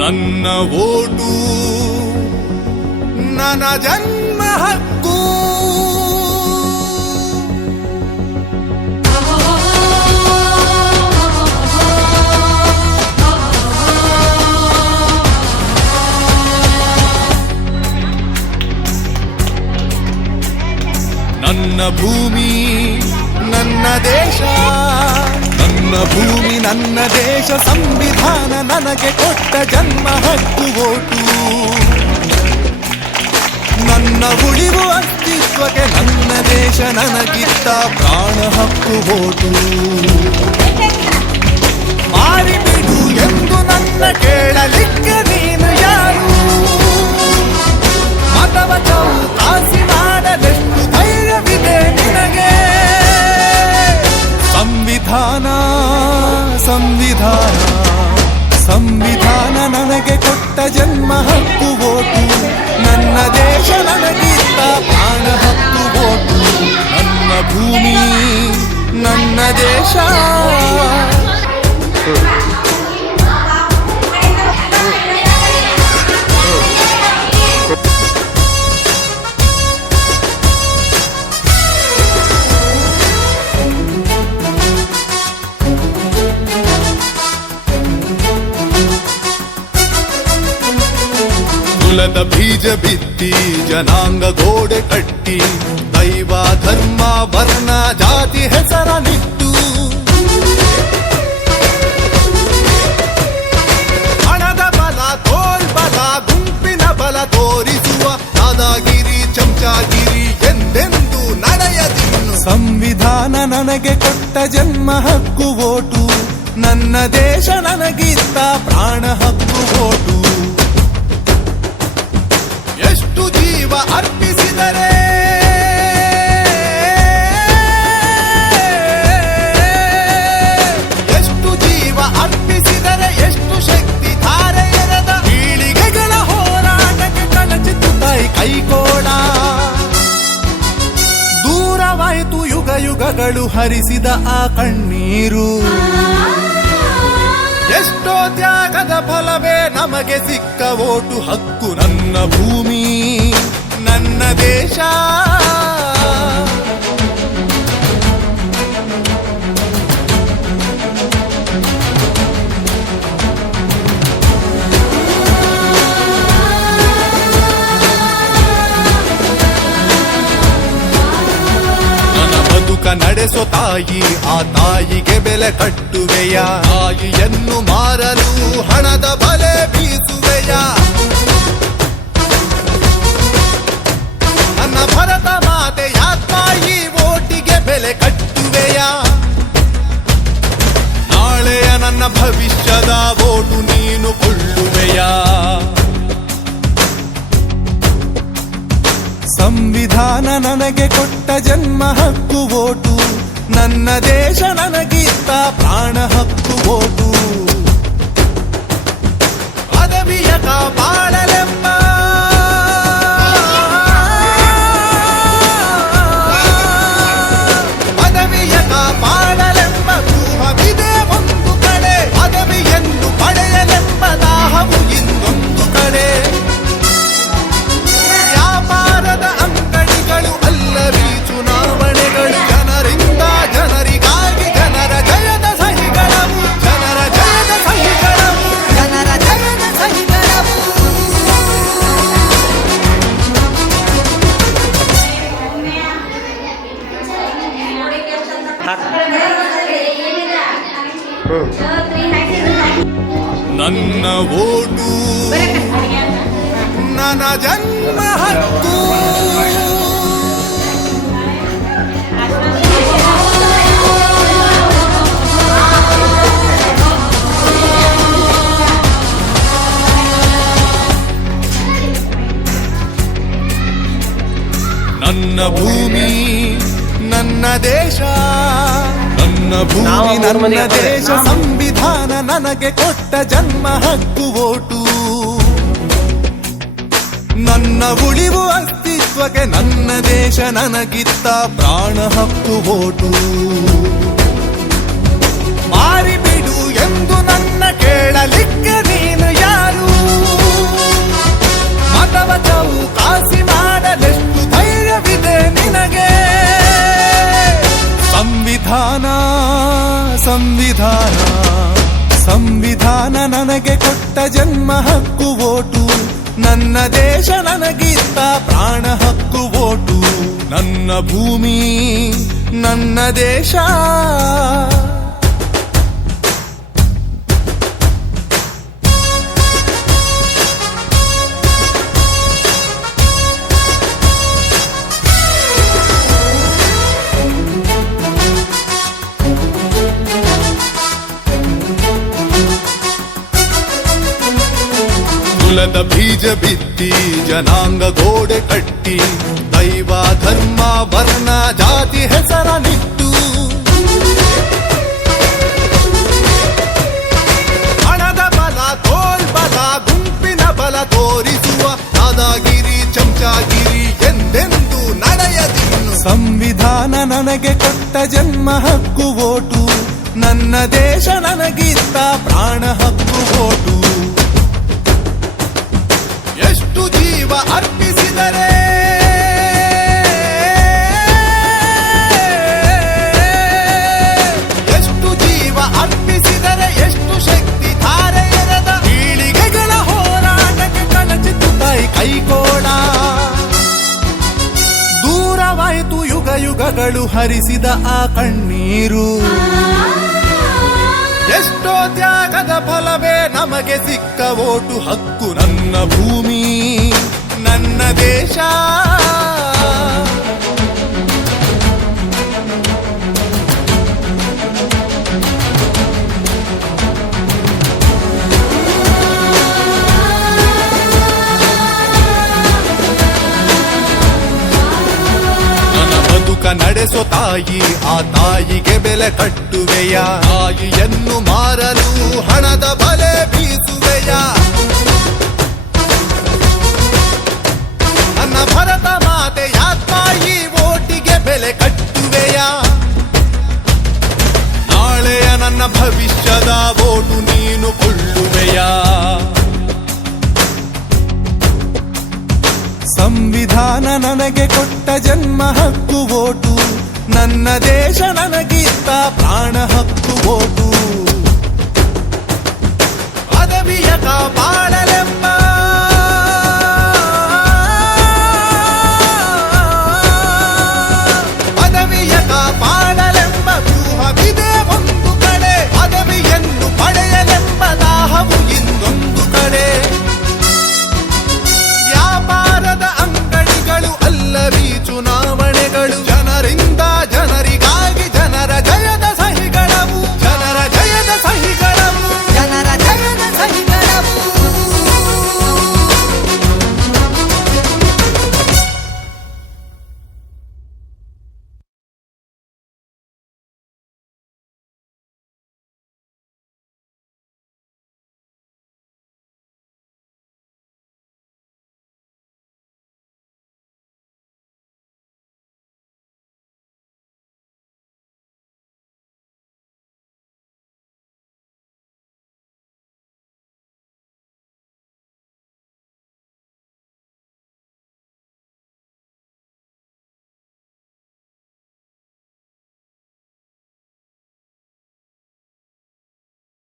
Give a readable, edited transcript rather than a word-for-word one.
ನನ್ನ ಓಟು ನನ್ನ ಜನ್ಮ ಹಕ್ಕು. ನನ್ನ ಭೂಮಿ ನನ್ನ ದೇಶ, ನನ್ನ ಭೂಮಿ ನನ್ನ ದೇಶ, ಸಂವಿಧಾನ ನನಗೆ ಕೊಟ್ಟ ಜನ್ಮ ಹಕ್ಕು ಓಟು. ನನ್ನ ಉಳಿವು ಅಸ್ತಿತ್ವಕ್ಕೆ ನನ್ನ ದೇಶ ನನಗಿತ್ತ ಪ್ರಾಣ ಹಕ್ಕು ಓಟು. ಮಾರಿಬಿಡು ಎಂದು ನನ್ನ ಕೇಳಲಿಕ್ಕೆ ನೀನು ಯಾರು? ಮತವ ಚೌಕಾಸಿ ಮಾಡಲೆಷ್ಟು ಧೈರ್ಯವಿದೆ ನಿನಗೆ? ಸಂವಿಧಾನ ಸಂವಿಧಾನ ಸಂವಿಧಾನ ನನಗೆ ಕೊಟ್ಟ ಜನ್ಮ ಹಕ್ಕು ಓಟು. ನನ್ನ ದೇಶ ನನಗಿತ್ತ ಪ್ರಾಣ ಹಕ್ಕು ಓಟು. ನನ್ನ ಭೂಮಿ ನನ್ನ ದೇಶ. ಕುಲದ ಬೀಜ ಬಿತ್ತಿ ಜನಾಂಗ ಗೋಡೆ ಕಟ್ಟಿ ದೈವ ಧರ್ಮ ವರ್ಣ ಜಾತಿ ಹೆಸರನಿಟ್ಟು ಹಣದ ಬಲ ತೋಳ್ಬಲ ಗುಂಪಿನ ಬಲ ತೋರಿಸುವ ದಾದಾಗಿರಿ ಚಮಚಾಗಿರಿ ಎಂದೆಂದು ನಡೆಯದಿನ್ನು. ಸಂವಿಧಾನ ನನಗೆ ಕೊಟ್ಟ ಜನ್ಮ ಹಕ್ಕು ಓಟು. ನನ್ನ ದೇಶ ನನಗಿತ್ತ ಪ್ರಾಣ ಹಕ್ಕು ಓಟು. ಎಷ್ಟು ಜೀವ ಅರ್ಪಿಸಿದರೆ ಎಷ್ಟು ಜೀವ ಅರ್ಪಿಸಿದರೆ ಎಷ್ಟು ಶಕ್ತಿ ಧಾರೆ ಎರೆದ ಪೀಳಿಗೆಗಳ ಹೋರಾಟಕ್ಕೆ ಕಳಚಿತು ತಾಯಿ ಕೈಕೋಳ. ದೂರವಾಯಿತು ಯುಗ ಯುಗಗಳು ಹರಿಸಿದ ಆ ಕಣ್ಣೀರು. ಎಷ್ಟೋ ತ್ಯಾಗದ ಫಲವೇ ನಮಗೆ ಸಿಕ್ಕ ಓಟು ಹಕ್ಕು. ನನ್ನ ಭೂಮಿ ನನ್ನ ದೇಶ. ನಡೆಸೋ ತಾಯಿ, ಆ ತಾಯಿಗೆ ಬೆಲೆ ಕಟ್ಟುವೆಯ? ತಾಯಿಯನ್ನು ಮಾರಲು ಹಣದ ಬಲೆ ಬೀಸುವೆಯ? ನನ್ನ ಭರತ ಮಾತೆಯ ತಾಯಿ ಓಟಿಗೆ ಬೆಲೆ ಕಟ್ಟುವೆಯ? ನಾಳೆಯ ನನ್ನ ಭವಿಷ್ಯದ ಓಟು ನೀನು ಕೊಳ್ಳುವೆಯ? ಸಂವಿಧಾನ ನನಗೆ ಕೊಟ್ಟ ಜನ್ಮ ಹಕ್ಕು ಓಟು. ನನ್ನ ದೇಶ ನನಗಿತ್ತ ಪ್ರಾಣ ಹಕ್ಕು ಓಟು. ಪದವಿಯ ಕಾಪಾಡಲೆಂಬ ಪದವಿಯ ಕಾಪಾಡಲೆಂಬ ವ್ಯೂಹವಿದೆ ಒಂದು ಕಡೆ, ಪದವಿಯನ್ನು ಪಡೆಯಲೆಂಬ ದಾಹವು ಇನ್ನೊಂದು ಕಡೆ. ವ್ಯಾಪಾರದ ಅಂಗಡಿಗಳು ಅಲ್ಲವೇ ಚುನಾವಣೆಗಳು, ಜನರಿಂದ ಜನರಿಗಾಗಿ ಜನರ ಜಯದ ಸಹಿಗಳವು, ಜನರ ಜಯದ ಸಹಿಗಳವು, ಜನರ ಜಯದ ಸಹಿಗಳವು. ನನ್ನ ಓಟು ನನ್ನ ಜನ್ಮ ಹಕ್ಕು. ನನ್ನ ಭೂಮಿ ನನ್ನ ದೇಶ, ನನ್ನ ಭೂಮಿ ನನ್ನ ದೇಶ, ಸಂವಿಧಾನ ನನಗೆ ಕೊಟ್ಟ ಜನ್ಮ ಹಕ್ಕು ಓಟು. ನನ್ನ ಉಳಿವು ಅಸ್ತಿತ್ವಕ್ಕೆ ನನ್ನ ದೇಶ ನನಗಿತ್ತ ಪ್ರಾಣ ಹಕ್ಕು ಓಟು. ಮಾರಿಬಿಡು ಎಂದು ನನ್ನ ಕೇಳಲಿಕ್ಕೆ ನೀನು ಯಾರು? ಕೊಟ್ಟ ಜನ್ಮ ಹಕ್ಕು ಓಟು ನನ್ನ ದೇಶ ನನಗಿತ್ತ ಪ್ರಾಣ ಹಕ್ಕು ಓಟು ನನ್ನ ಭೂಮಿ ನನ್ನ ದೇಶ ಕುಲದ ಬೀಜ ಬಿತ್ತಿ ಜನಾಂಗ ಗೋಡೆ ಕಟ್ಟಿ ದೈವ ಧರ್ಮ ವರ್ಣ ಜಾತಿ ಹೆಸರನಿಟ್ಟು ಹಣದ ಬಲ ತೋಳ್ಬಲ ಗುಂಪಿನ ಬಲ ತೋರಿಸುವ ದಾದಾಗಿರಿ ಚಮಚಾಗಿರಿ ಎಂದೆಂದು ನಡೆಯದಿನ್ನು ಸಂವಿಧಾನ ನನಗೆ ಕೊಟ್ಟ ಜನ್ಮ ಹಕ್ಕು ಓಟು ನನ್ನ ದೇಶ ನನಗಿತ್ತ ಪ್ರಾಣ ಹಕ್ಕು ಓಟು ಎಷ್ಟು ಜೀವ ಅರ್ಪಿಸಿದರೆ ಎಷ್ಟು ಜೀವ ಅರ್ಪಿಸಿದರೆ ಎಷ್ಟು ಶಕ್ತಿ ಧಾರೆ ಎರೆದ ಪೀಳಿಗೆಗಳ ಹೋರಾಟಕ್ಕೆ ಕಳಚಿತು ತಾಯಿ ಕೈಕೋಳ ದೂರವಾಯಿತು ಯುಗ ಯುಗಗಳು ಹರಿಸಿದ ಆ ಕಣ್ಣೀರು ಎಷ್ಟೋ ತ್ಯಾಗದ ಫಲವೇ ನಮಗೆ ಸಿಕ್ಕ ಓಟು ಹಕ್ಕು ನನ್ನ ಭೂಮಿ ನನ್ನ ದೇಶ ಬದುಕ ನಡೆಸೋ ತಾಯಿ ಆ ತಾಯಿಗೆ ಬೆಲೆ ಕಟ್ಟುವೆಯ ತಾಯಿಯನ್ನು ಮಾರಲು ಹಣದ ಬಲೆ ಬೀಸುವೆಯ ನನ್ನ ಭರತ ಮಾತೆಯ ತಾಯಿ ಓಟಿಗೆ ಬೆಲೆ ಕಟ್ಟುವೆಯ ನಾಳೆಯ ನನ್ನ ಭವಿಷ್ಯದ ಓಟು ನೀನು ಕೊಳ್ಳುವೆಯ ಸಂವಿಧಾನ ನನಗೆ ಕೊಟ್ಟ ಜನ್ಮ ಹಕ್ಕು ಓಟು ನನ್ನ ದೇಶ ನನಗಿತ್ತ ಪ್ರಾಣ ಹಕ್ಕು ಓಟು ಪದವಿಯ ಕಾಪಾಡ